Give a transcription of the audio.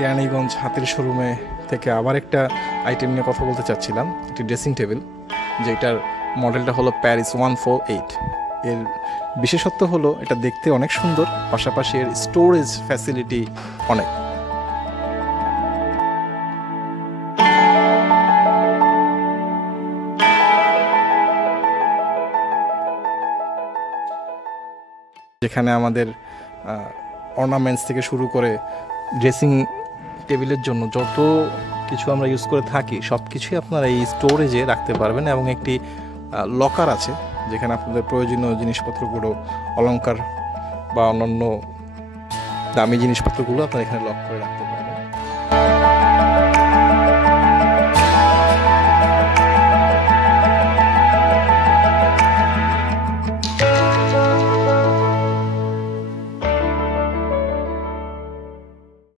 কেরানীগঞ্জ হাতের শোরুমে থেকে আবার একটা আইটেম নিয়ে কথা বলতে চাচ্ছিলাম, একটি ড্রেসিং টেবিল, যেটার মডেলটা হলো প্যারিস 148। এর বিশেষত্ব হলো এটা দেখতে অনেক সুন্দর, পাশাপাশি এর স্টোরেজ ফ্যাসিলিটি অনেক। যেখানে আমাদের অর্নামেন্টস থেকে শুরু করে ড্রেসিং টেবিলের জন্য যত কিছু আমরা ইউজ করে থাকি সব কিছুই আপনারা এই স্টোরেজে রাখতে পারবেন, এবং একটি লকার আছে যেখানে আপনাদের প্রয়োজনীয় জিনিসপত্রগুলো, অলংকার বা অন্যান্য দামি জিনিসপত্রগুলো আপনারা এখানে লক করে রাখতে পারবেন।